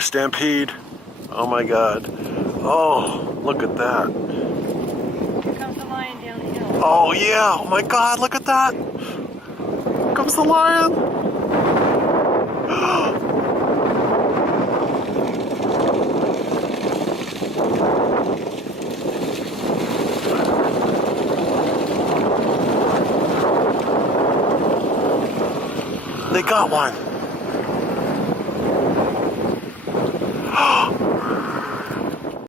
another stampede. Oh my God. Oh, look at that. Here comes the lion down the hill. Oh yeah, oh my God, look at that. Here comes the lion. They got one.